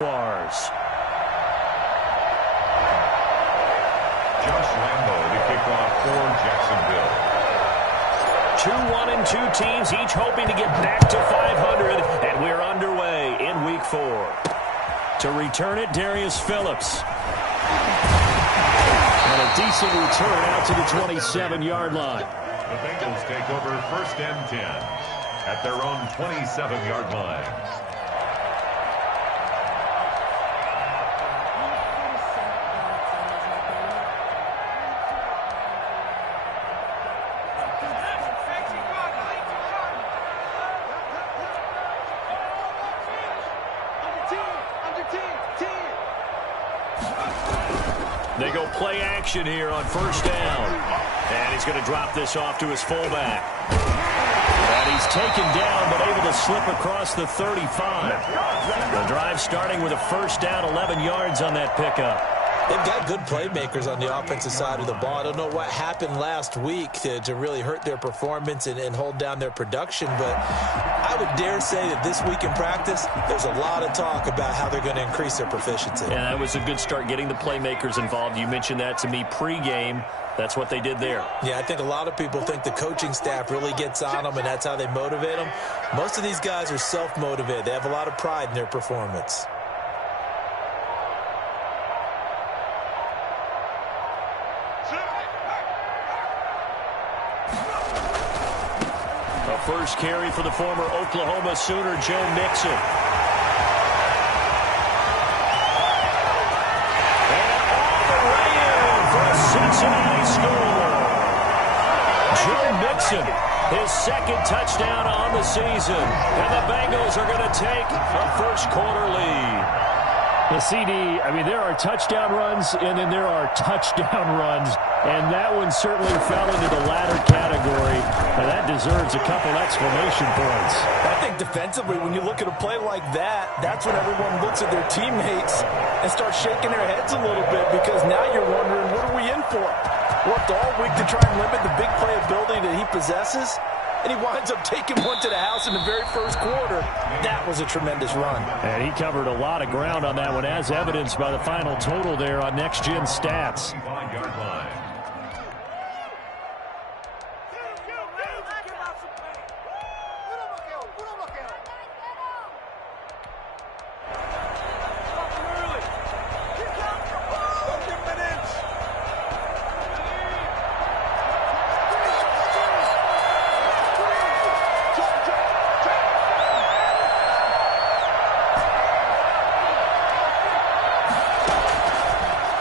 Jaguars. Josh Lambo to kick off for Jacksonville. 2-1-2 teams, each hoping to get back to 500, and we're underway in Week 4. To return it, Darius Phillips. And a decent return out to the 27-yard line. The Bengals take over 1st and 10 at their own 27-yard line. They go play action here on 1st down. And he's going to drop this off to his fullback. And he's taken down but able to slip across the 35. The drive starting with a 1st down, 11 yards on that pickup. They've got good playmakers on the offensive side of the ball. I don't know what happened last week to really hurt their performance and hold down their production, but I would dare say that this week in practice, there's a lot of talk about how they're going to increase their proficiency. Yeah, that was a good start, getting the playmakers involved. You mentioned that to me pregame. That's what they did there. Yeah, I think a lot of people think the coaching staff really gets on them, and that's how they motivate them. Most of these guys are self-motivated. They have a lot of pride in their performance. First carry for the former Oklahoma Sooner, Joe Mixon. And all the way in for a Cincinnati score. Joe Mixon, his 2nd touchdown on the season. And the Bengals are going to take a 1st quarter lead. The CD, I mean, there are touchdown runs, and then there are touchdown runs. And that one certainly fell into the latter category. And that deserves a couple exclamation points. I think defensively, when you look at a play like that, that's when everyone looks at their teammates and starts shaking their heads a little bit, because now you're wondering, what are we in for? Worked all week to try and limit the big play ability that he possesses, and he winds up taking one to the house in the very 1st quarter. That was a tremendous run. And he covered a lot of ground on that one, as evidenced by the final total there on Next Gen Stats.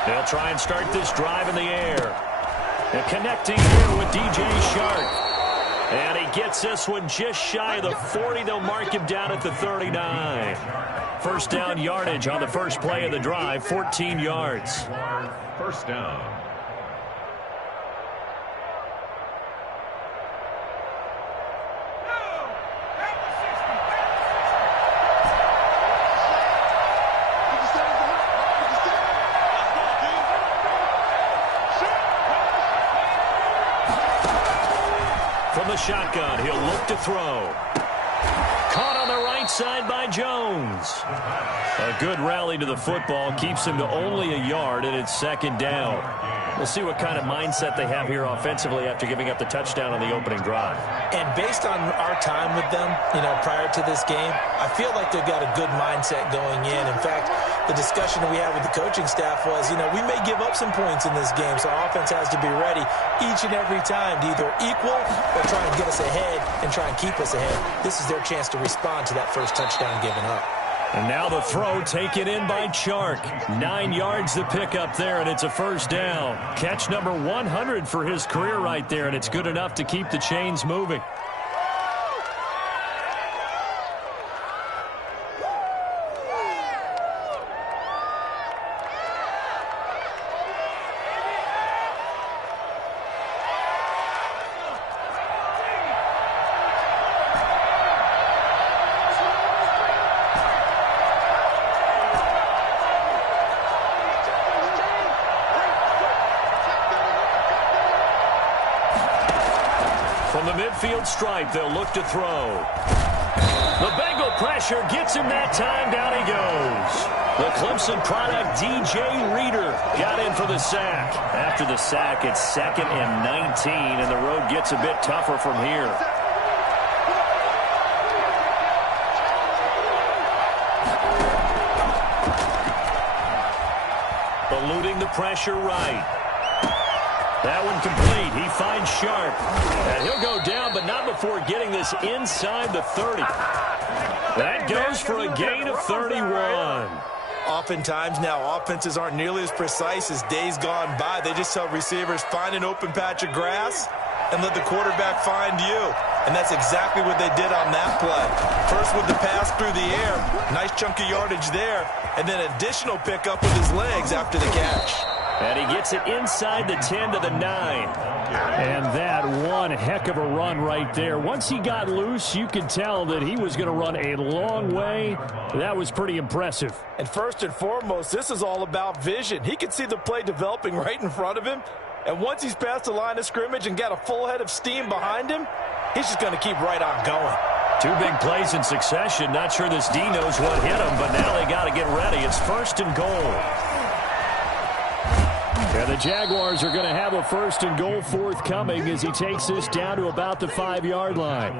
They'll try and start this drive in the air. And connecting here with DJ Chark. And he gets this one just shy of the 40. They'll mark him down at the 39. 1st down yardage on the first play of the drive, 14 yards. 1st down. From the shotgun, he'll look to throw. Caught on the right side by Jones. A good rally to the football keeps him to only a yard, and it's 2nd down. We'll see what kind of mindset they have here offensively after giving up the touchdown on the opening drive. And based on our time with them, prior to this game, I feel like they've got a good mindset going in. In fact, the discussion that we had with the coaching staff was, we may give up some points in this game, so our offense has to be ready each and every time to either equal or try and get us ahead and try and keep us ahead. This is their chance to respond to that 1st touchdown given up. And now the throw taken in by Chark. 9 yards to pick up there, and it's a 1st down. Catch number 100 for his career right there, and it's good enough to keep the chains moving. From the midfield stripe, they'll look to throw. The Bengal pressure gets him that time. Down he goes. The Clemson product, DJ Reader, got in for the sack. After the sack, it's 2nd and 19, and the road gets a bit tougher from here. Eluding the pressure right. That one complete. He finds Sharp. And he'll go down, but not before getting this inside the 30. That goes for a gain of 31. Oftentimes now, offenses aren't nearly as precise as days gone by. They just tell receivers, find an open patch of grass and let the quarterback find you. And that's exactly what they did on that play. First with the pass through the air, nice chunk of yardage there, and then additional pickup with his legs after the catch. And he gets it inside the 10 to the 9. And that one heck of a run right there. Once he got loose, you could tell that he was going to run a long way. That was pretty impressive. And first and foremost, this is all about vision. He can see the play developing right in front of him. And once he's past the line of scrimmage and got a full head of steam behind him, he's just going to keep right on going. 2 big plays in succession. Not sure this D knows what hit him, but now they got to get ready. It's 1st and goal. And the Jaguars are going to have a 1st and goal forthcoming as he takes this down to about the 5-yard line.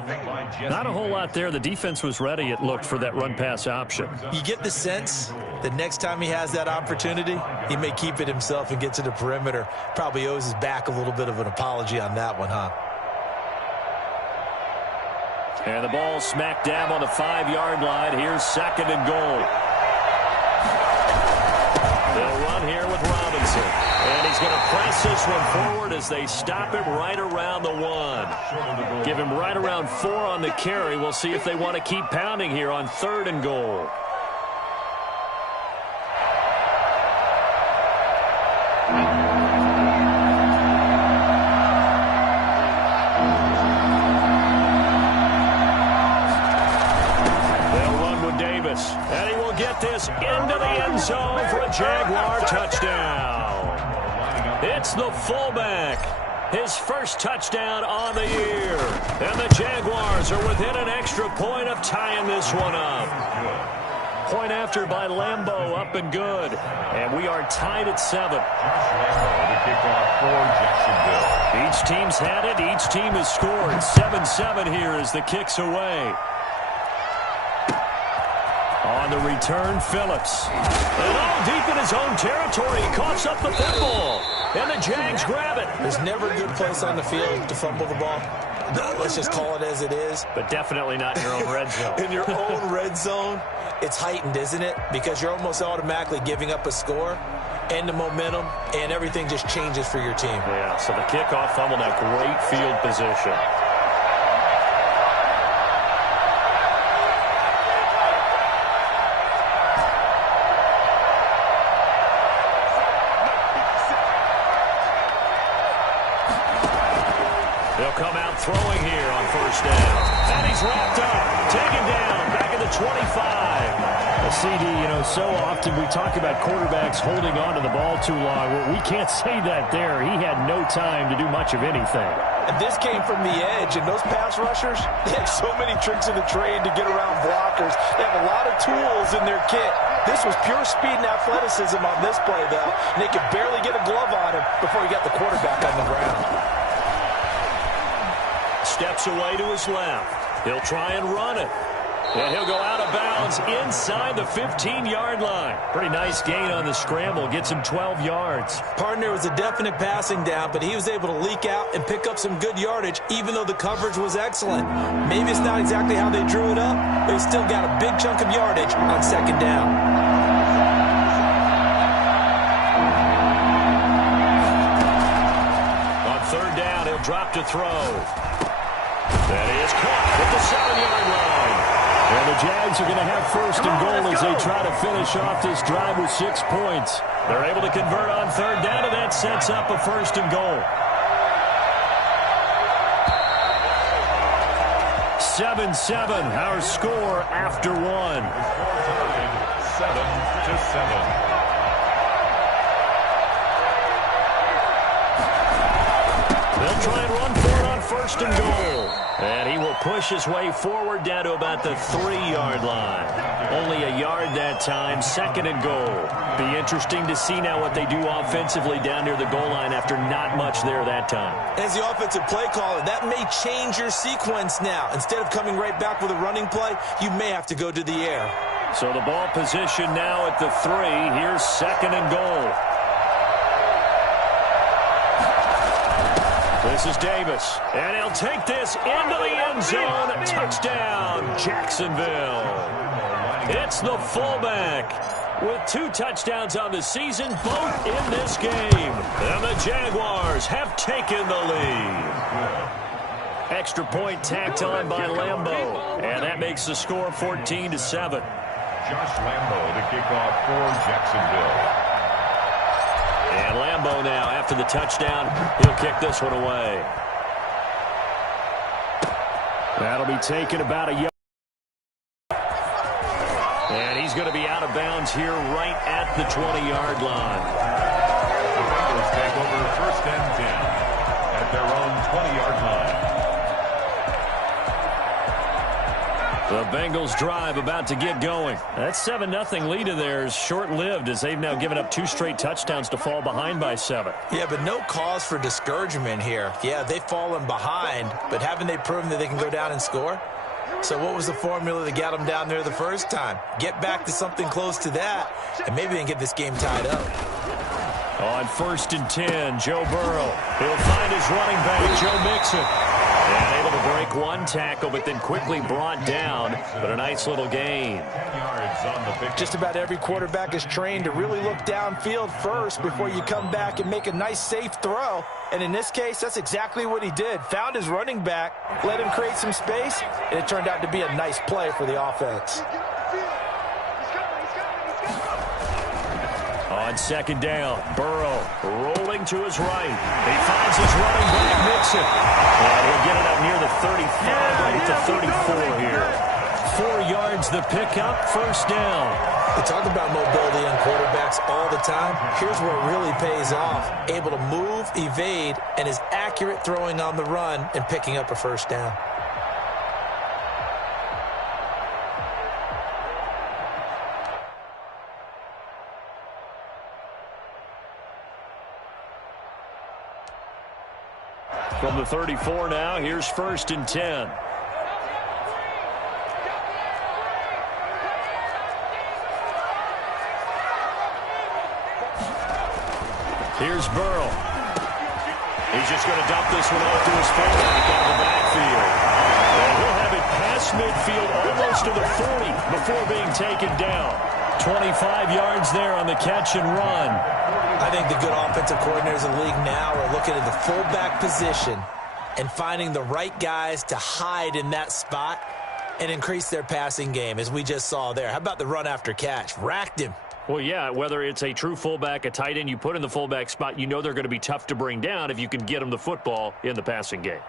Not a whole lot there. The defense was ready, it looked, for that run-pass option. You get the sense that next time he has that opportunity, he may keep it himself and get to the perimeter. Probably owes his back a little bit of an apology on that one, huh? And the ball smack dab on the 5-yard line. Here's 2nd and goal. They'll run here with Robinson. And he's going to press this one forward as they stop him right around the 1. Give him right around 4 on the carry. We'll see if they want to keep pounding here on 3rd and goal. They'll run with Davis. And he will get this into the end zone for a Jaguar touchdown. It's the fullback. His first touchdown on the year. And the Jaguars are within an extra point of tying this one up. Point after by Lambeau, up and good. And we are tied at 7. The kickoff for Jacksonville. Each team's had it. Each team has scored. 7-7 here as the kick's away. On the return, Phillips. And all deep in his own territory. He coughs up the football. And the Jags grab it. There's never a good place on the field to fumble the ball. Let's just call it as it is. But definitely not in your own red zone. In your own red zone, it's heightened, isn't it? Because you're almost automatically giving up a score and the momentum, and everything just changes for your team. Yeah, so the kickoff fumble, now great field position. They'll come out throwing here on 1st down. And he's wrapped up. Taken down. Back at the 25. CD, so often we talk about quarterbacks holding on to the ball too long. Well, we can't say that there. He had no time to do much of anything. And this came from the edge, and those pass rushers, they have so many tricks in the trade to get around blockers. They have a lot of tools in their kit. This was pure speed and athleticism on this play, though, and they could barely get a glove on him before he got the quarterback on the ground. Steps away to his left. He'll try and run it. And he'll go out of bounds inside the 15-yard line. Pretty nice gain on the scramble. Gets him 12 yards. Partner was a definite passing down, but he was able to leak out and pick up some good yardage, even though the coverage was excellent. Maybe it's not exactly how they drew it up, but he still got a big chunk of yardage on 2nd down. On 3rd down, he'll drop to throw. That is caught at the 7-yard line. And the Jags are going to have 1st and goal as they try to finish off this drive with 6 points. They're able to convert on 3rd down, and that sets up a 1st and goal. 7-7, our score after 1. 7-7. They'll try and run for it on 1st first and goal. And he will push his way forward down to about the 3-yard line. Only a yard that time, second and goal. Be interesting to see now what they do offensively down near the goal line after not much there that time. As the offensive play caller, that may change your sequence now. Instead of coming right back with a running play, you may have to go to the air. So the ball position now at the 3. Here's second and goal. This is Davis, and he'll take this into the end zone. Touchdown, Jacksonville. It's the fullback with 2 touchdowns on the season, both in this game. And the Jaguars have taken the lead. Extra point tacked on by Lambo, and that makes the score 14-7. Josh Lambo, the kickoff for Jacksonville. And Lambo now, after the touchdown, he'll kick this one away. That'll be taken about a yard. And he's going to be out of bounds here right at the 20-yard line. The Bengals take over first and 10 at their own 20-yard line. The Bengals drive about to get going. That 7-0 lead of theirs short-lived as they've now given up 2 straight touchdowns to fall behind by 7. Yeah, but no cause for discouragement here. Yeah, they've fallen behind, but haven't they proven that they can go down and score? So what was the formula that got them down there the first time? Get back to something close to that, and maybe they can get this game tied up. On first and 10, Joe Burrow. He'll find his running back, Joe Mixon. And able to break 1 tackle, but then quickly brought down. But a nice little gain. 10 yards on the pick. Just about every quarterback is trained to really look downfield first before you come back and make a nice, safe throw. And in this case, that's exactly what he did. Found his running back, let him create some space, and it turned out to be a nice play for the offense. On second down, Burrow rolling to his right. He finds his running back, Mixon. And he'll get it up near the 35, right at the 34 here. 4 yards the pickup, first down. We talk about mobility on quarterbacks all the time. Here's where it really pays off. Able to move, evade, and is accurate throwing on the run and picking up a first down. From the 34 now, here's first and 10. Here's Burrow. He's just going to dump this one off to his fullback out of the backfield. And he'll have it past midfield almost to the 40 before being taken down. 25 yards there on the catch and run. I think the good offensive coordinators in the league now are looking at the fullback position and finding the right guys to hide in that spot and increase their passing game, as we just saw there. How about the run after catch? Racked him. Well, yeah, whether it's a true fullback, a tight end you put in the fullback spot, you know they're going to be tough to bring down if you can get them the football in the passing game.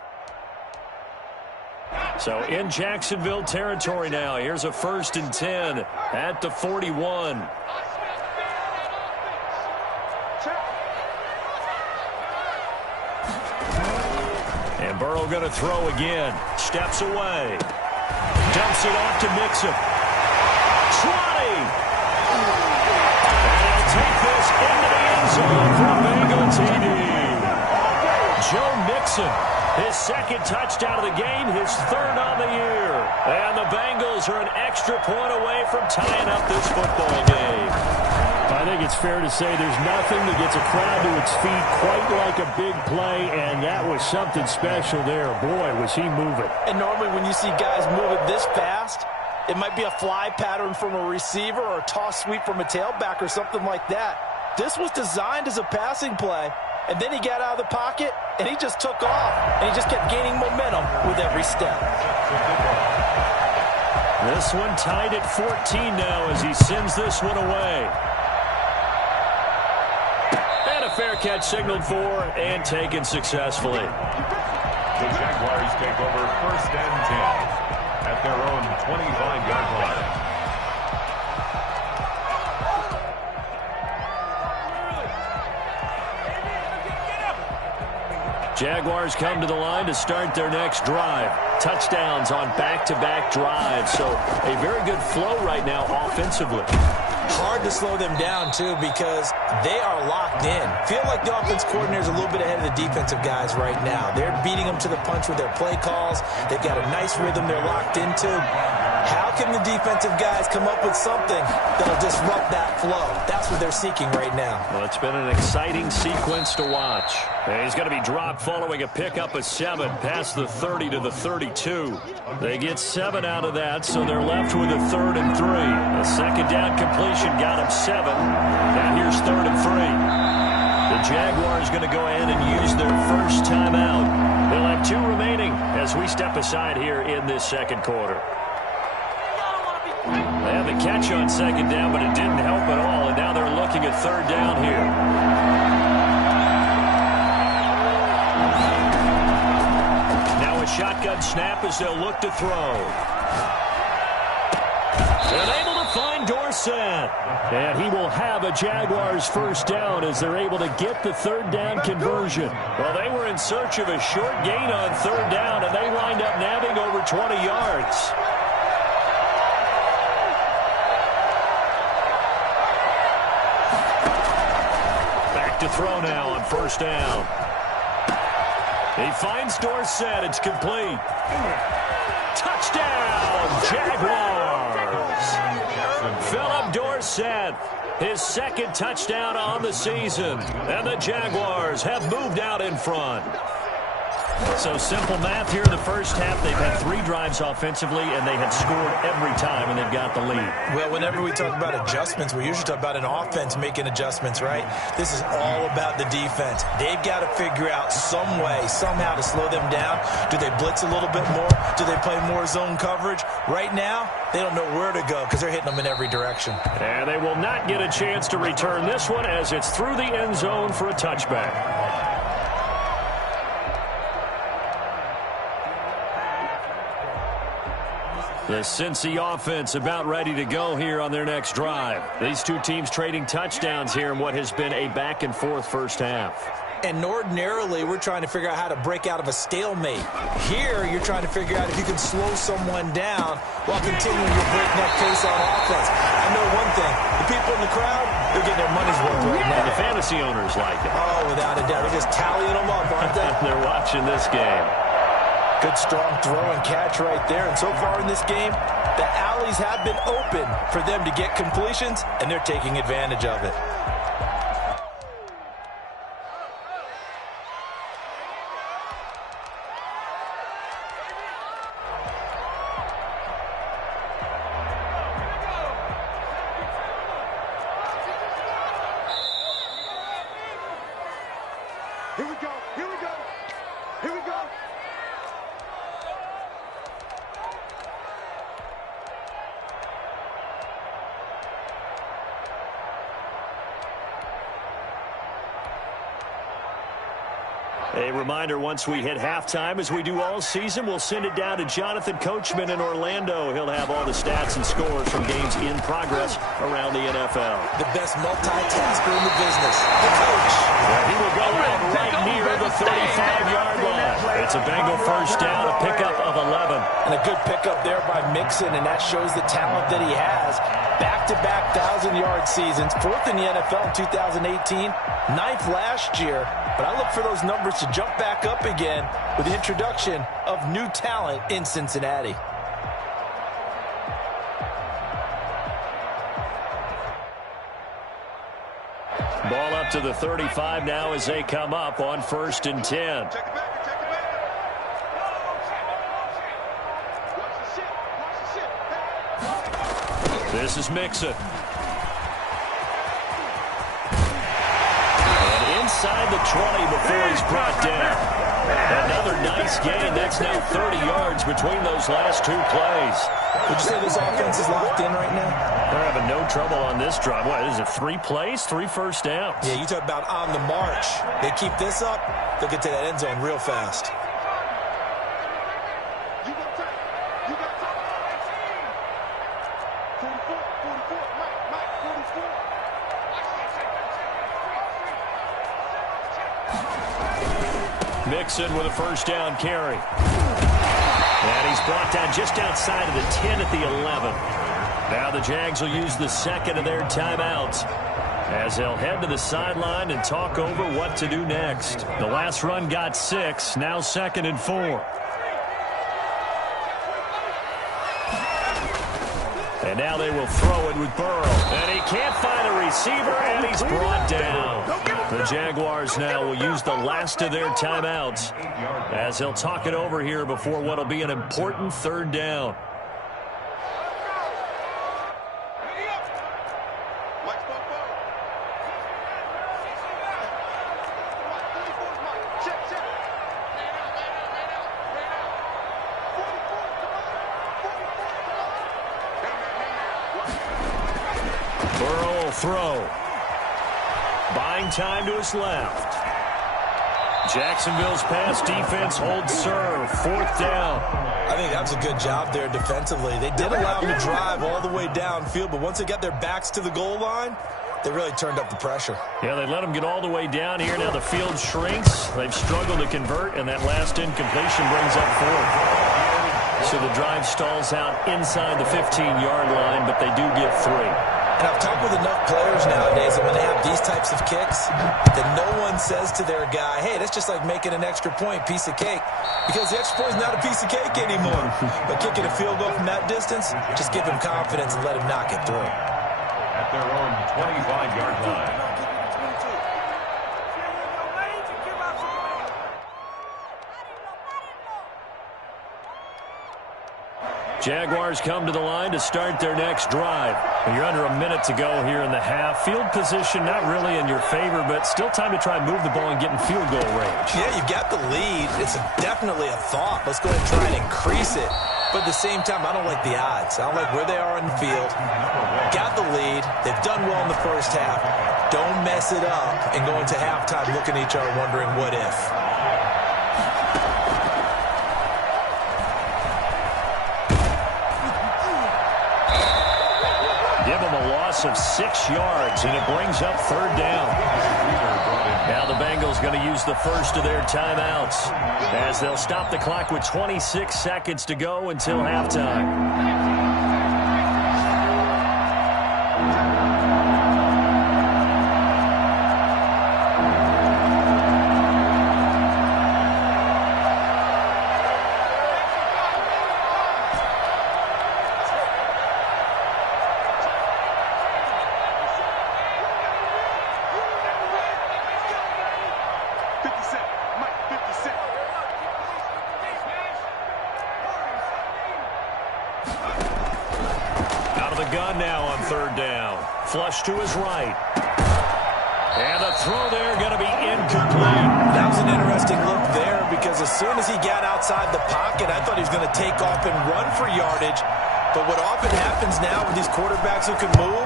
So in Jacksonville territory now, here's a first and 10 at the 41. And Burrow going to throw again. Steps away. Dumps it off to Mixon. 20. And he'll take this into the end zone for a Bengal TD. Joe Mixon, his second touchdown of the game, his third on the year. And the Bengals are an extra point away from tying up this football game. I think it's fair to say there's nothing that gets a crowd to its feet quite like a big play, and that was something special there. Boy, was he moving. And normally when you see guys moving this fast, it might be a fly pattern from a receiver or a toss sweep from a tailback or something like that. This was designed as a passing play, and then he got out of the pocket, and he just took off, and he just kept gaining momentum with every step. This one tied at 14 now as he sends this one away. And a fair catch signaled for and taken successfully. The Jaguars take over first and 10 at their own 25-yard line. Jaguars come to the line to start their next drive. Touchdowns on back-to-back drives. So a very good flow right now offensively. Hard to slow them down, too, because they are locked in. Feel like the offense coordinator is a little bit ahead of the defensive guys right now. They're beating them to the punch with their play calls. They've got a nice rhythm they're locked into. How can the defensive guys come up with something that'll disrupt that flow? That's what they're seeking right now. Well, it's been an exciting sequence to watch. And he's going to be dropped following a pickup of 7 past the 30 to the 32. They get 7 out of that, so they're left with a 3rd and 3. A second down completion got him 7. Now here's 3rd and 3. The Jaguars going to go ahead and use their first timeout. They'll have 2 remaining as we step aside here in this second quarter. They had the catch on second down, but it didn't help at all, and now they're looking at 3rd down here. Shotgun snap as they'll look to throw. And able to find Dorsett. And he will have a Jaguars first down as they're able to get the 3rd down conversion. Well, they were in search of a short gain on 3rd down, and they wind up nabbing over 20 yards. Back to throw now on 1st down. He finds Dorsett. It's complete. Touchdown, Jaguars. Philip Dorsett, his 2nd touchdown on the season. And the Jaguars have moved out in front. So simple math here in the first half. They've had 3 drives offensively, and they have scored every time, and they've got the lead. Well, whenever we talk about adjustments, we usually talk about an offense making adjustments, right? This is all about the defense. They've got to figure out some way, somehow to slow them down. Do they blitz a little bit more? Do they play more zone coverage? Right now, they don't know where to go because they're hitting them in every direction. And they will not get a chance to return this one as it's through the end zone for a touchback. The Cincy offense about ready to go here on their next drive. These 2 teams trading touchdowns here in what has been a back-and-forth first half. And ordinarily, we're trying to figure out how to break out of a stalemate. Here, you're trying to figure out if you can slow someone down while continuing your breakneck pace on offense. I know one thing. The people in the crowd, they're getting their money's worth right now. The fantasy owners like it. Oh, without a doubt. They're just tallying them up, aren't they? They're watching this game. Good, strong throw and catch right there. And so far in this game, the alleys have been open for them to get completions, and they're taking advantage of it. Here we go. Here we go. Here we go. A reminder, once we hit halftime, as we do all season, we'll send it down to Jonathan Coachman in Orlando. He'll have all the stats and scores from games in progress around the NFL. The best multitasker in the business, the coach. He will go out right near the 35-yard line. It's a Bengal first down, a pickup of 11. And a good pickup there by Mixon, and that shows the talent that he has. Back-to-back 1,000-yard seasons, 4th in the NFL in 2018, 9th last year. But I look for those numbers to jump back up again with the introduction of new talent in Cincinnati. Ball up to the 35 now as they come up on 1st and 10. This is Mixon. And inside the 20 before he's brought down. Another nice gain. That's now 30 yards between those last 2 plays. Would you say this offense is locked in right now? They're having no trouble on this drive. What is it, 3 plays, 3 first downs? Yeah, you talk about on the march. They keep this up, they'll get to that end zone real fast. Mixon with a first down carry. And he's brought down just outside of the 10 at the 11. Now the Jags will use the second of their timeouts as they'll head to the sideline and talk over what to do next. The last run got 6, now 2nd and 4. And now they will throw it with Burrow. And he can't find a receiver, and he's brought down. The Jaguars now will use the last of their timeouts as they'll talk it over here before what will be an important 3rd down. Burrow will throw. Buying time to his left. Jacksonville's pass defense holds serve. 4th down. I think that was a good job there defensively. They did allow them to drive all the way downfield, but once they got their backs to the goal line, they really turned up the pressure. Yeah, they let them get all the way down here. Now the field shrinks. They've struggled to convert, and that last incompletion brings up 4th. So the drive stalls out inside the 15-yard line, but they do get 3. And I've talked with enough players nowadays that when they have these types of kicks, that no one says to their guy, hey, that's just like making an extra point, piece of cake. Because the extra point is not a piece of cake anymore. But kicking a field goal from that distance, just give him confidence and let him knock it through. At their own 25-yard line. Jaguars come to the line to start their next drive. You're under a minute to go here in the half. Field position not really in your favor, but still time to try and move the ball and get in field goal range. Yeah, you've got the lead. It's definitely a thought. Let's go ahead and try and increase it. But at the same time, I don't like the odds. I don't like where they are in the field. Got the lead. They've done well in the first half. Don't mess it up and go into halftime looking at each other wondering what if. Give them a loss of 6 yards, and it brings up 3rd down. Now the Bengals going to use the first of their timeouts as they'll stop the clock with 26 seconds to go until halftime. Gun now on 3rd down. Flush to his right. And the throw there going to be incomplete. That was an interesting look there because as soon as he got outside the pocket, I thought he was going to take off and run for yardage. But what often happens now with these quarterbacks who can move,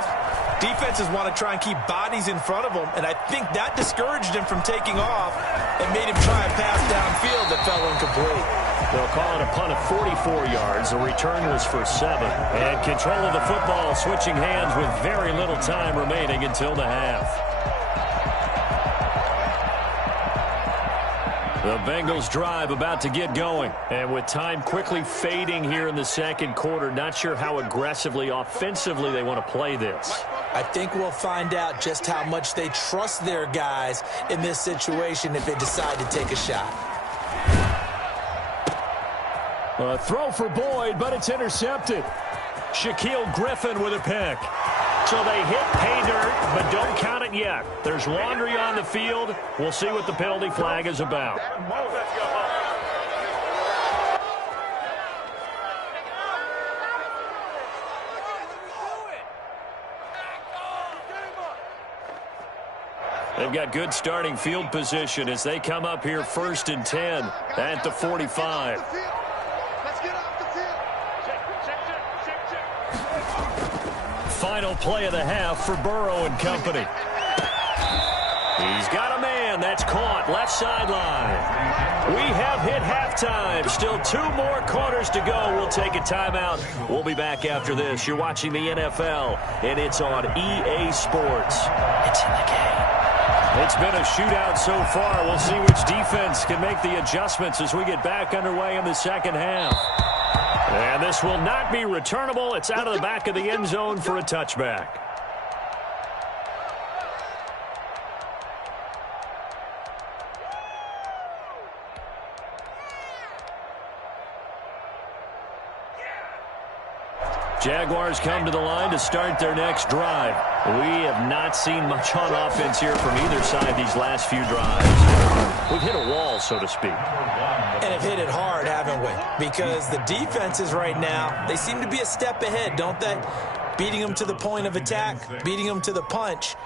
defenses want to try and keep bodies in front of them, and I think that discouraged him from taking off and made him try and pass downfield that fell incomplete. They'll call it a punt of 44 yards. The return was for 7. And control of the football switching hands with very little time remaining until the half. The Bengals drive about to get going. And with time quickly fading here in the second quarter, not sure how aggressively, offensively they want to play this. I think we'll find out just how much they trust their guys in this situation if they decide to take a shot. A throw for Boyd, but it's intercepted. Shaquille Griffin with a pick. So they hit pay dirt, but don't count it yet. There's laundry on the field. We'll see what the penalty flag is about. They've got good starting field position as they come up here 1st and 10 at the 45. Final play of the half for Burrow and company. He's got a man. That's caught. Left sideline. We have hit halftime. Still 2 more quarters to go. We'll take a timeout. We'll be back after this. You're watching the NFL, and it's on EA Sports. It's in the game. It's been a shootout so far. We'll see which defense can make the adjustments as we get back underway in the second half. And this will not be returnable. It's out of the back of the end zone for a touchback. Jaguars come to the line to start their next drive. We have not seen much on offense here from either side these last few drives. We've hit a wall, so to speak. And have hit it hard, haven't we? Because the defenses right now, they seem to be a step ahead, don't they? Beating them to the point of attack, beating them to the punch.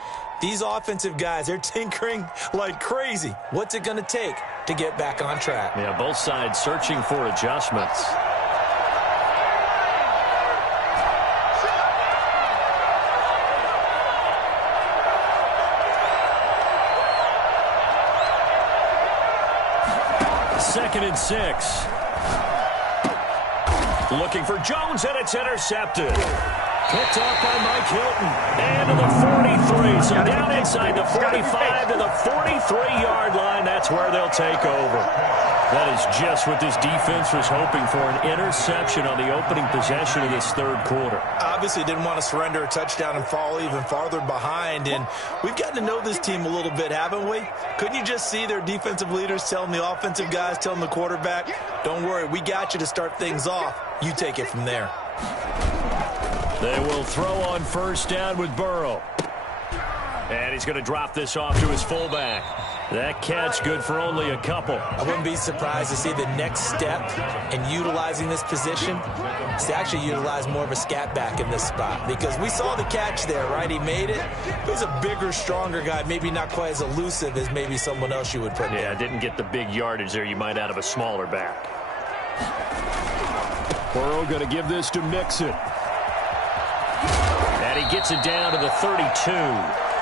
These offensive guys, they're tinkering like crazy. What's it going to take to get back on track? Yeah, both sides searching for adjustments. Second and 6. Looking for Jones, and it's intercepted. Picked off by Mike Hilton. And to the 43. So down inside the 45 to the 43-yard line. That's where they'll take over. That is just what this defense was hoping for, an interception on the opening possession of this third quarter. Obviously didn't want to surrender a touchdown and fall even farther behind. And we've gotten to know this team a little bit, haven't we? Couldn't you just see their defensive leaders telling the offensive guys, telling the quarterback, don't worry, we got you to start things off. You take it from there. They will throw on first down with Burrow. And he's going to drop this off to his fullback. That catch good for only a couple. I wouldn't be surprised to see the next step in utilizing this position is to actually utilize more of a scat back in this spot. Because we saw the catch there, right? He made it. He's a bigger, stronger guy, maybe not quite as elusive as maybe someone else you would put there. Yeah, didn't get the big yardage there you might out of a smaller back. Burrow going to give this to Mixon. And he gets it down to the 32.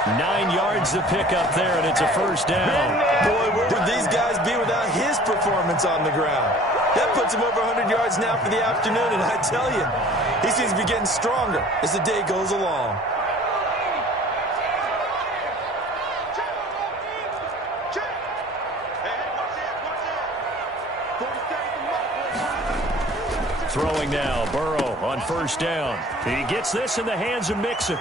9 yards to pick up there, and it's a first down. Boy, where would these guys be without his performance on the ground? That puts him over 100 yards now for the afternoon, and I tell you, he seems to be getting stronger as the day goes along. Throwing now, Burrow on first down. He gets this in the hands of Mixon.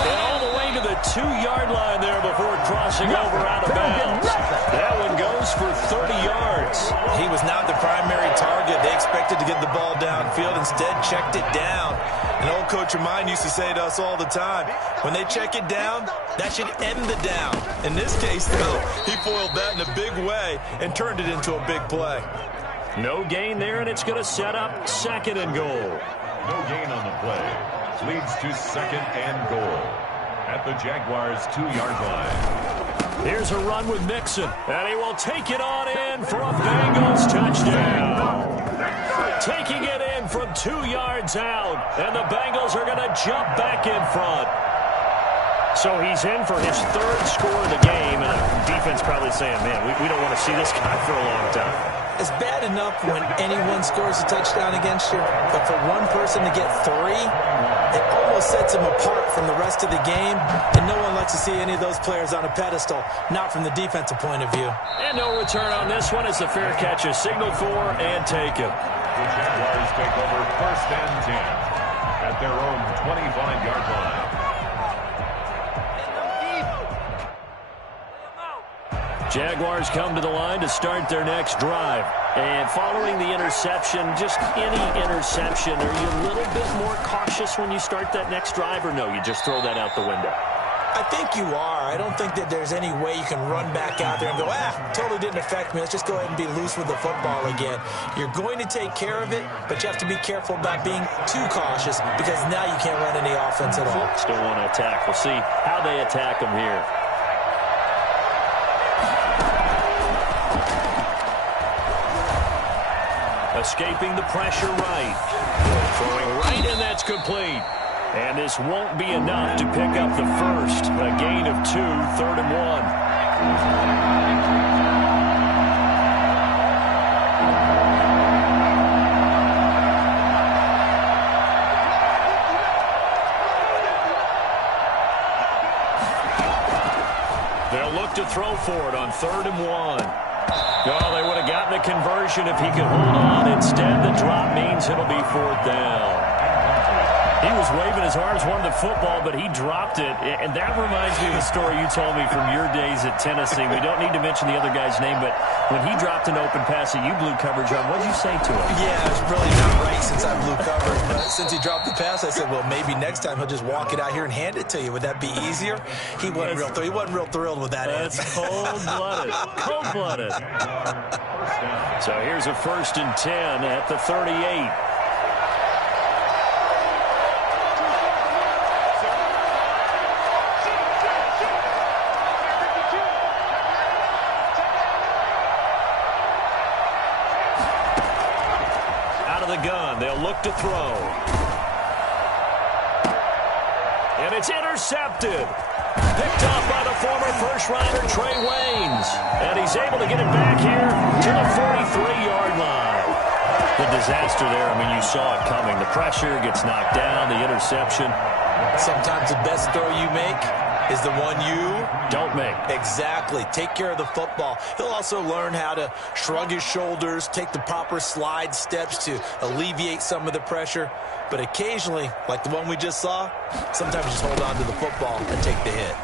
And all the way to the 2-yard line there before crossing over out of bounds. That one goes for 30 yards. He was not the primary target. They expected to get the ball downfield. Instead, checked it down. An old coach of mine used to say to us all the time, when they check it down, that should end the down. In this case, though, he foiled that in a big way and turned it into a big play. No gain there, and it's going to set up second and goal. No gain on the play. Leads to second and goal at the Jaguars' 2-yard line. Here's a run with Mixon, and he will take it on in for a Bengals touchdown. Taking it in from 2 yards out, and the Bengals are going to jump back in front. So he's in for his third score of the game, and the defense probably saying, man, we don't want to see this guy for a long time. It's bad enough when anyone scores a touchdown against you, but for one person to get 3, it almost sets him apart from the rest of the game, and no one likes to see any of those players on a pedestal, not from the defensive point of view. And no return on this one as the fair catch is signaled for and taken. The Jaguars take over first and 10 at their own 25-yard line. Jaguars come to the line to start their next drive. And following the interception, just any interception, are you a little bit more cautious when you start that next drive, or no, you just throw that out the window? I think you are. I don't think that there's any way you can run back out there and go, totally didn't affect me. Let's just go ahead and be loose with the football again. You're going to take care of it, but you have to be careful about being too cautious because now you can't run any offense at all. Still want to attack. We'll see how they attack them here. Escaping the pressure right. Throwing right, and that's complete. And this won't be enough to pick up the first. A gain of 2, 3rd and 1. They'll look to throw for it on 3rd and 1. Oh, they would have gotten a conversion if he could hold on. Instead, the drop means it'll be 4th down. He was waving his arms, wanted the football, but he dropped it. And that reminds me of a story you told me from your days at Tennessee. We don't need to mention the other guy's name, but when he dropped an open pass that you blew coverage on, what did you say to him? Yeah, it's really not right since I blew coverage. But since he dropped the pass, I said, well, maybe next time he'll just walk it out here and hand it to you. Would that be easier? He wasn't real thrilled with that answer. That's cold-blooded. Cold-blooded. So here's a 1st and 10 at the 38. They'll look to throw. And it's intercepted. Picked off by the former first-rounder Trey Waynes. And he's able to get it back here to the 43-yard line. The disaster there, I mean, you saw it coming. The pressure gets knocked down, the interception. Sometimes the best throw you make is the one you don't make. Exactly. Take care of the football. He'll also learn how to shrug his shoulders, take the proper slide steps to alleviate some of the pressure. But occasionally, like the one we just saw, sometimes just hold on to the football and take the hit.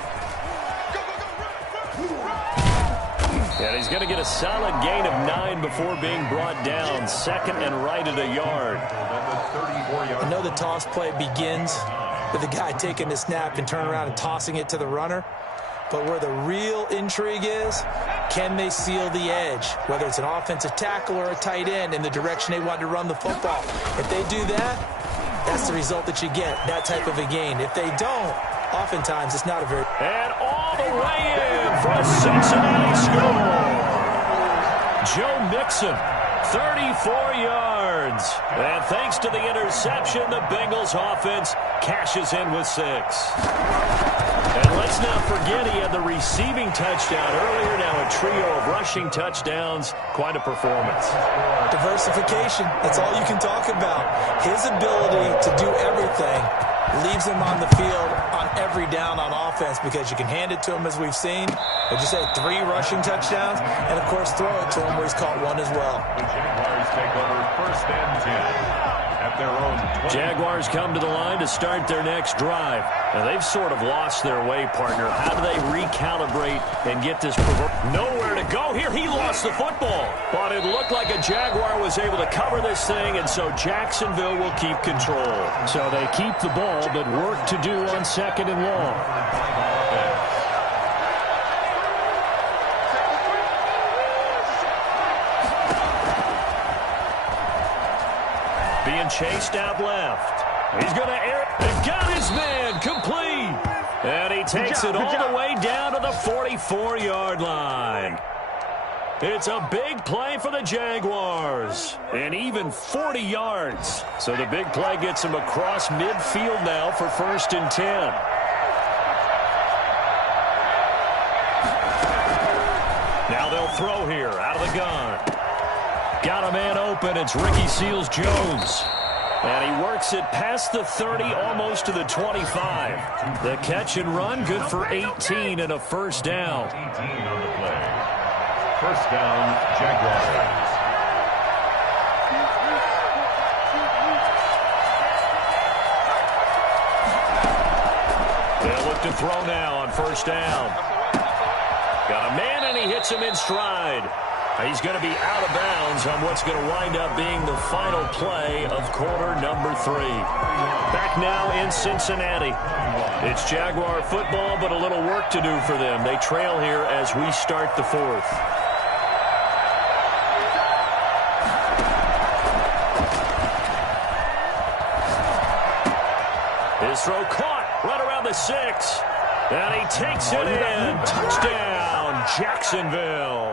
And he's going to get a solid gain of 9 before being brought down. 2nd and right at a yard. I know the toss play begins with the guy taking the snap and turning around and tossing it to the runner. But where the real intrigue is, can they seal the edge, whether it's an offensive tackle or a tight end, in the direction they want to run the football? If they do that, that's the result that you get, that type of a gain. If they don't, oftentimes it's not a very... And all the way in for a Cincinnati score. Joe Mixon, 34 yards. And thanks to the interception, the Bengals offense cashes in with 6. And let's not forget he had the receiving touchdown earlier. Now a trio of rushing touchdowns. Quite a performance. Diversification. That's all you can talk about. His ability to do everything leaves him on the field on every down on offense because you can hand it to him, as we've seen. Would you say 3 rushing touchdowns? And, of course, throw it to him where he's caught 1 as well. The Jaguars take over 1st and 10. Their own 20. Jaguars come to the line to start their next drive. Now, they've sort of lost their way, partner. How do they recalibrate and get this? Nowhere to go here. He lost the football. But it looked like a Jaguar was able to cover this thing, and so Jacksonville will keep control. So they keep the ball, but work to do on 2nd and long. Being chased out left. He's going to air it. They've got his man complete. And he takes it all the way down to the 44-yard line. It's a big play for the Jaguars. And even 40 yards. So the big play gets him across midfield now for 1st and 10. Now they'll throw here out of the gun. Got a man open. It's Ricky Seals-Jones. And he works it past the 30, almost to the 25. The catch and run, good for 18 and a 1st down. 18 on the play. 1st down, Jaguars. They'll look to throw now on 1st down. Got a man, and he hits him in stride. He's going to be out of bounds on what's going to wind up being the final play of quarter number 3. Back now in Cincinnati. It's Jaguar football, but a little work to do for them. They trail here as we start the 4th. His throw caught right around the 6. And he takes it in. Touchdown, Jacksonville.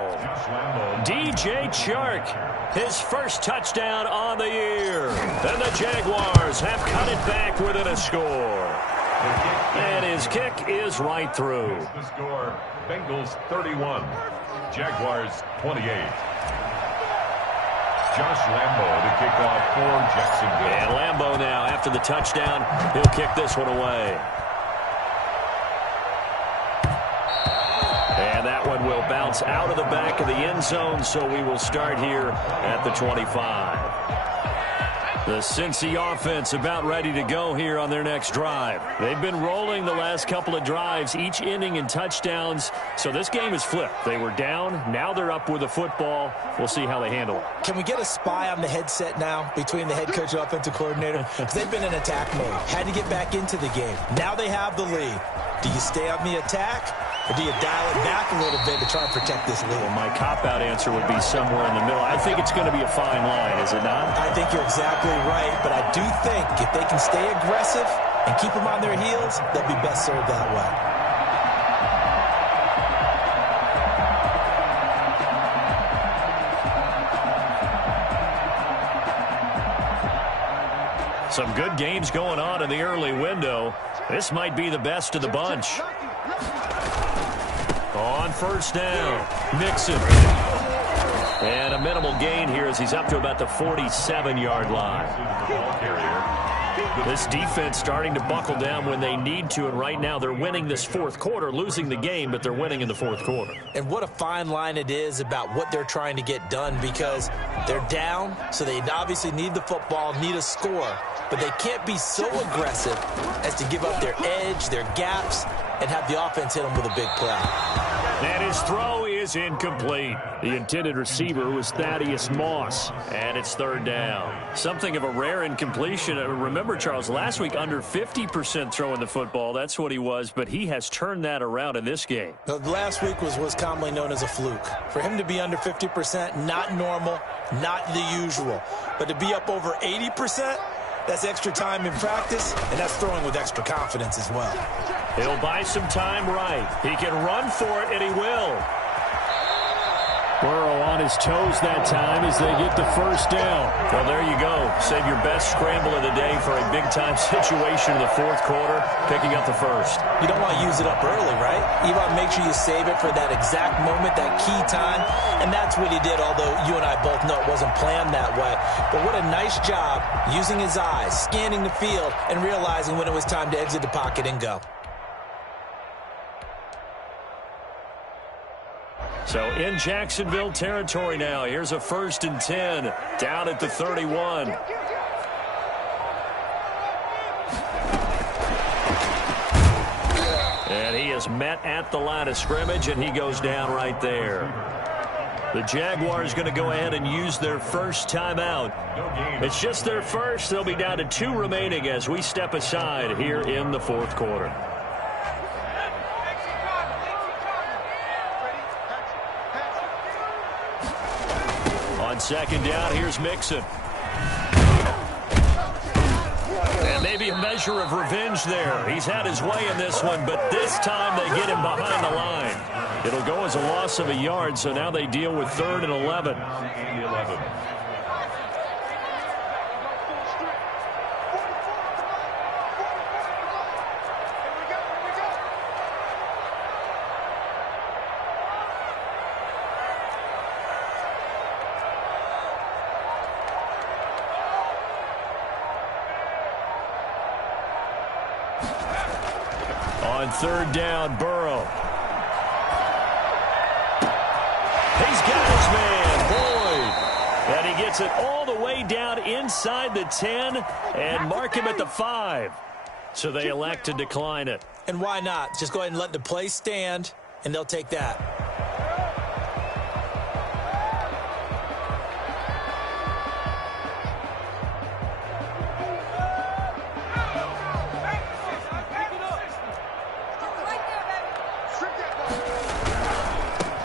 DJ Chark, his first touchdown on the year. And the Jaguars have cut it back within a score. And his kick is right through. The score, Bengals 31, Jaguars 28. Josh Lambo to kick off for Jacksonville. And Lambo now, after the touchdown, he'll kick this one away. bounce out of the back of the end zone, so we will start here at the 25. The Cincy offense about ready to go here on their next drive. They've been rolling the last couple of drives, each inning in touchdowns, so this game is flipped. They were down, now they're up with the football. We'll see how they handle it. Can we get a spy on the headset now between the head coach and offensive coordinator? Because they've been in attack mode, had to get back into the game. Now they have the lead. Do you stay on the attack, or do you dial it back a little bit to try and protect this lead? Well, my cop-out answer would be somewhere in the middle. I think it's going to be a fine line, is it not? I think you're exactly right, but I do think if they can stay aggressive and keep them on their heels, they'll be best served that way. Some good games going on in the early window. This might be the best of the bunch. On first down, Mixon. And a minimal gain here as he's up to about the 47-yard line. This defense starting to buckle down when they need to, and right now they're winning this fourth quarter, losing the game, but they're winning in the fourth quarter. And what a fine line it is about what they're trying to get done, because they're down, so they obviously need the football, need a score, but they can't be so aggressive as to give up their edge, their gaps, and have the offense hit them with a big play. And his throw is incomplete. The intended receiver was Thaddeus Moss. And it's third down. Something of a rare incompletion. Remember, Charles, last week under 50% throwing the football. That's what he was, but he has turned that around in this game. The last week was commonly known as a fluke. For him to be under 50%, not normal, not the usual. But to be up over 80%, that's extra time in practice, and that's throwing with extra confidence as well. He'll buy some time right. He can run for it, and he will. Burrow on his toes that time as they get the first down. Well, there you go. Save your best scramble of the day for a big-time situation in the fourth quarter, picking up the first. You don't want to use it up early, right? You want to make sure you save it for that exact moment, that key time, and that's what he did, although you and I both know it wasn't planned that way. But what a nice job using his eyes, scanning the field, and realizing when it was time to exit the pocket and go. So in Jacksonville territory now. Here's a 1st and 10 down at the 31. And he is met at the line of scrimmage, and he goes down right there. The Jaguars going to go ahead and use their first timeout. It's just their first. They'll be down to 2 remaining as we step aside here in the fourth quarter. On second down, here's Mixon. And maybe a measure of revenge there. He's had his way in this one, but this time they get him behind the line. It'll go as a loss of a yard, so now they deal with 3rd and 11. On 3rd down, Burrow. He's got his man, Boyd. And he gets it all the way down inside the 10 and mark him at the 5. So they elect to decline it. And why not? Just go ahead and let the play stand, and they'll take that.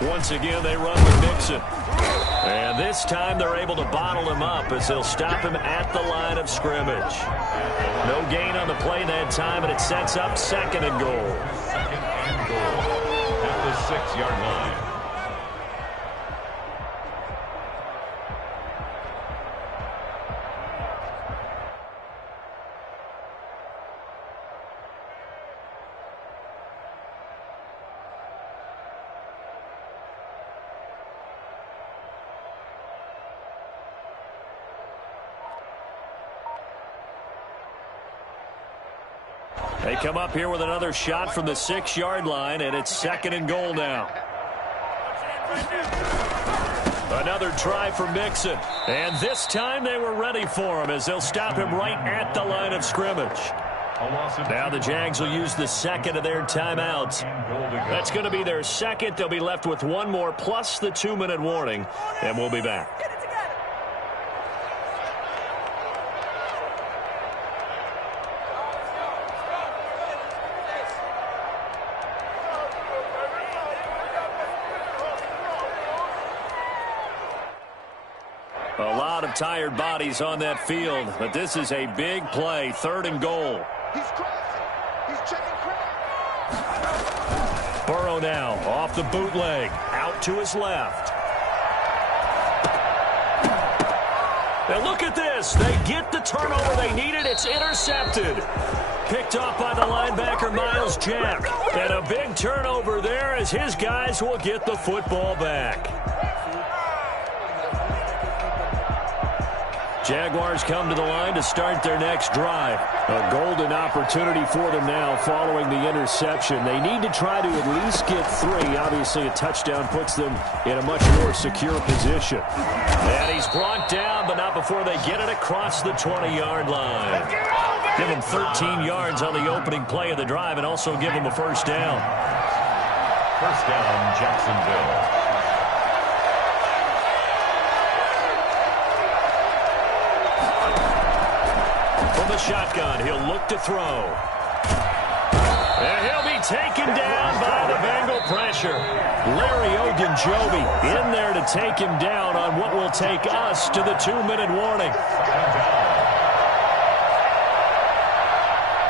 Once again, they run with Mixon. And this time they're able to bottle him up as they'll stop him at the line of scrimmage. No gain on the play that time, and it sets up 2nd and goal. 2nd and goal at the 6-yard line. They come up here with another shot from the 6-yard line, and it's 2nd and goal now. Another try for Mixon. And this time they were ready for him as they'll stop him right at the line of scrimmage. Now the Jags will use the second of their timeouts. That's going to be their second. They'll be left with one more plus the 2-minute warning, and we'll be back. A lot of tired bodies on that field, but this is a big play, 3rd and goal. He's crossing. He's checking crack. Burrow now off the bootleg, out to his left. And look at this. They get the turnover they needed. It's intercepted. Picked off by the linebacker, Myles Jack. And a big turnover there as his guys will get the football back. Jaguars come to the line to start their next drive. A golden opportunity for them now following the interception. They need to try to at least get 3. Obviously, a touchdown puts them in a much more secure position. And he's brought down, but not before they get it across the 20-yard line. Give him 13 yards on the opening play of the drive and also give him a first down. First down, Jacksonville. From the shotgun, he'll look to throw. And he'll be taken down by the Bengal pressure. Larry Ogunjobi in there to take him down on what will take us to the 2-minute warning.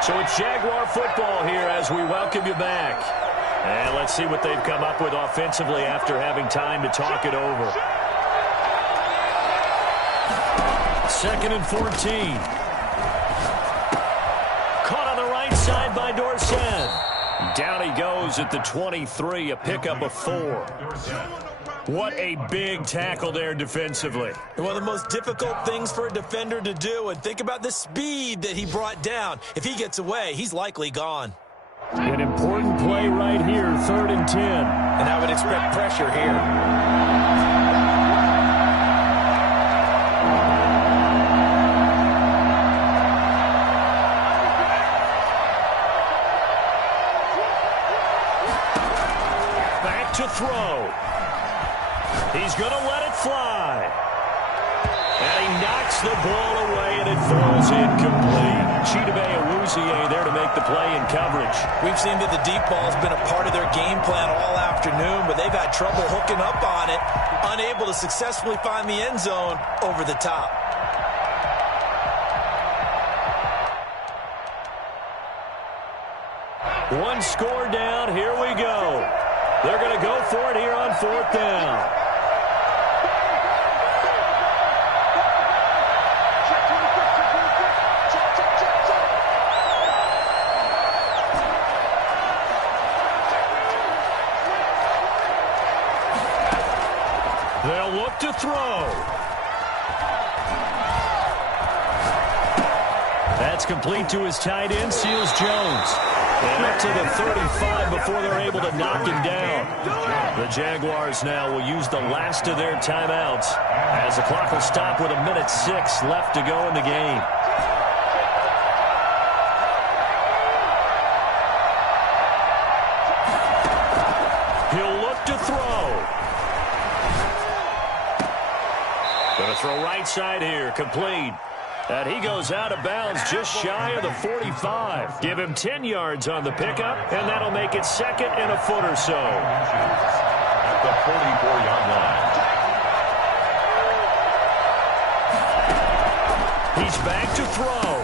So it's Jaguar football here as we welcome you back. And let's see what they've come up with offensively after having time to talk it over. 2nd and 14. Side by Dorsett. Down he goes at the 23, a pickup of 4. What a big tackle there defensively. One of the most difficult things for a defender to do, and think about the speed that he brought down. If he gets away, he's likely gone. An important play right here, 3rd and 10. And I would expect pressure here. To throw. He's going to let it fly. And he knocks the ball away, and it falls incomplete. Chidobe Awuzie there to make the play in coverage. We've seen that the deep ball's been a part of their game plan all afternoon, but they've had trouble hooking up on it, unable to successfully find the end zone over the top. One score down. Here we go. They're going to go for it here on 4th down. They'll look to throw. That's complete to his tight end, Seals Jones. And up to the 35 before they're able to knock him down. The Jaguars now will use the last of their timeouts as the clock will stop with 1:06 left to go in the game. He'll look to throw. Going to throw right side here, complete. And he goes out of bounds just shy of the 45. Give him 10 yards on the pickup, and that'll make it 2nd and a foot or so. At the 44-yard line. He's back to throw.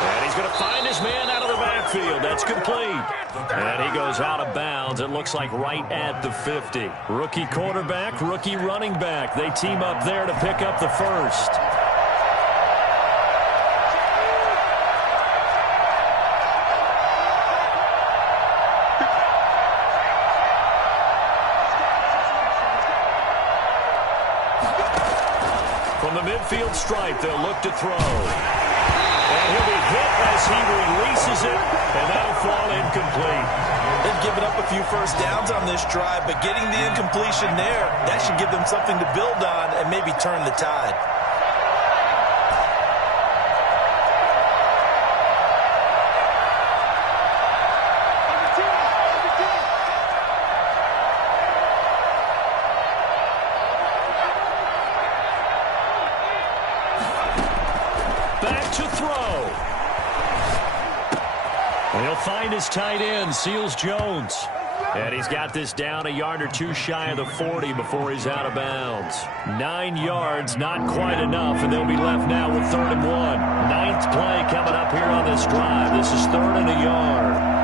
And he's going to find his man out of the backfield. That's complete. And he goes out of bounds. It looks like right at the 50. Rookie quarterback, rookie running back. They team up there to pick up the first. From the midfield stripe, they'll look to throw. And he'll be hit as he releases it, and that'll fall incomplete. They've giving up a few first downs on this drive, but getting the incompletion there, that should give them something to build on and maybe turn the tide. Back to throw. He'll find his tight end, Seals-Jones. And he's got this down a yard or two shy of the 40 before he's out of bounds. 9 yards, not quite enough, and they'll be left now with 3rd and 1. 9th play coming up here on this drive. This is 3rd and a yard.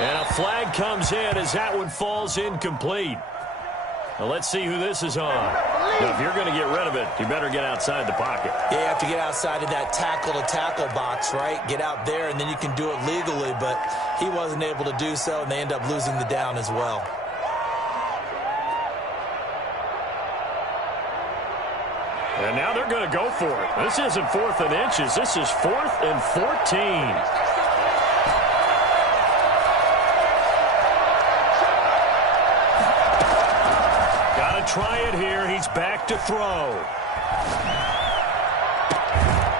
And a flag comes in as that one falls incomplete. Now let's see who this is on. Now, if you're going to get rid of it, you better get outside the pocket. Yeah, you have to get outside of that tackle-to-tackle box, right? Get out there, and then you can do it legally, but he wasn't able to do so, and they end up losing the down as well. And now they're going to go for it. This isn't 4th and inches. This is 4th and 14. Try it here. He's back to throw.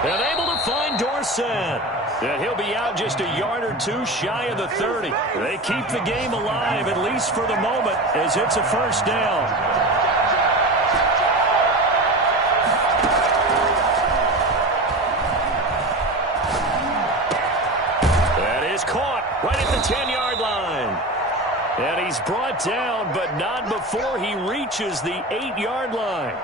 And able to find Dorsett. And he'll be out just a yard or two shy of the 30. They keep the game alive, at least for the moment, as it's a first down. That is caught right at the 10-yard line. And he's brought down, but not before he reaches the 8-yard line.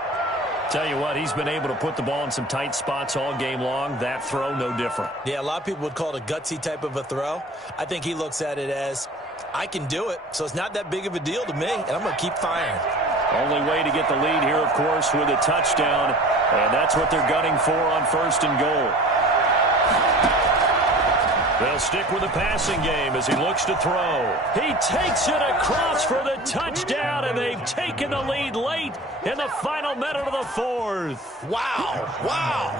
Tell you what, he's been able to put the ball in some tight spots all game long. That throw, no different. Yeah, a lot of people would call it a gutsy type of a throw. I think he looks at it as, I can do it, so it's not that big of a deal to me, and I'm going to keep firing. Only way to get the lead here, of course, with a touchdown, and that's what they're gunning for on 1st and goal. They'll stick with the passing game as he looks to throw. He takes it across for the touchdown, and they've taken the lead late in the final minute of the 4th. Wow, wow.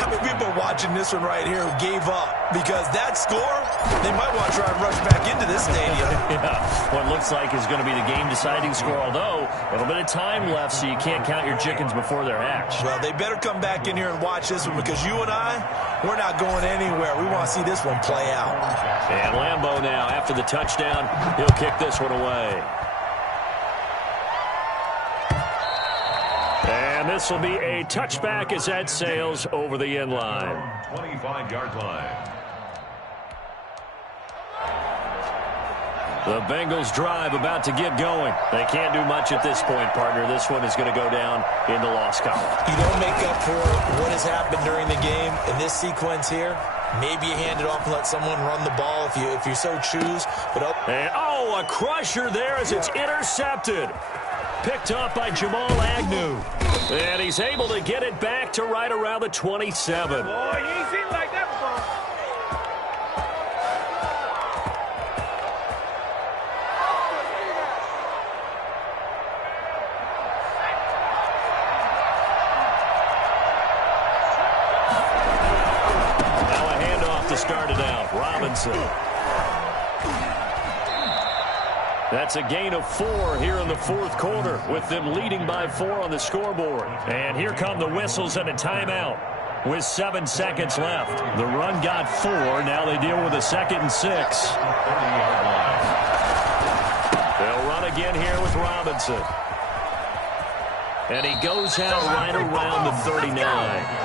How many people are watching this one right here who gave up? Because that score, they might want to try and rush back into this stadium. Yeah, what looks like is going to be the game-deciding score, although a little bit of time left, so you can't count your chickens before they're hatched. Well, they better come back in here and watch this one, because you and I, we're not going anywhere. We want to see this one play out. And Lambeau now, after the touchdown, he'll kick this one away. And this will be a touchback as that sails over the end line. 25-yard line. The Bengals drive about to get going. They can't do much at this point, partner. This one is going to go down in the loss column. You don't make up for what has happened during the game in this sequence here. Maybe you hand it off and let someone run the ball if you so choose. But a crusher there as it's intercepted. Picked up by Jamal Agnew. And he's able to get it back to right around the 27. Boy, you ain't seen it like that before. Now a handoff to start it out. Robinson. That's a gain of 4 here in the 4th quarter, with them leading by 4 on the scoreboard. And here come the whistles and a timeout with 7 seconds left. The run got 4. Now they deal with a 2nd and 6. They'll run again here with Robinson. And he goes out right around the 39.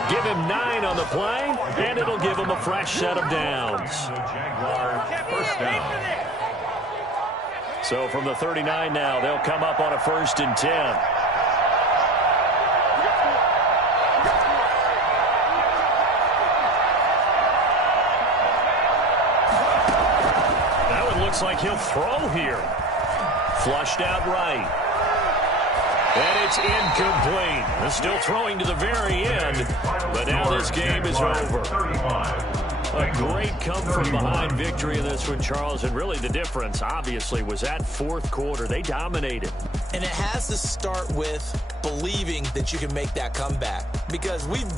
Give him 9 on the play, and it'll give him a fresh set of downs. First down. So from the 39 now, they'll come up on a 1st and 10. That one looks like he'll throw here. Flushed out right. And it's incomplete. They're still throwing to the very end, but now this game is over. A great come-from-behind victory in this one, Charles. And really the difference, obviously, was that fourth quarter. They dominated. And it has to start with believing that you can make that comeback. Because we've been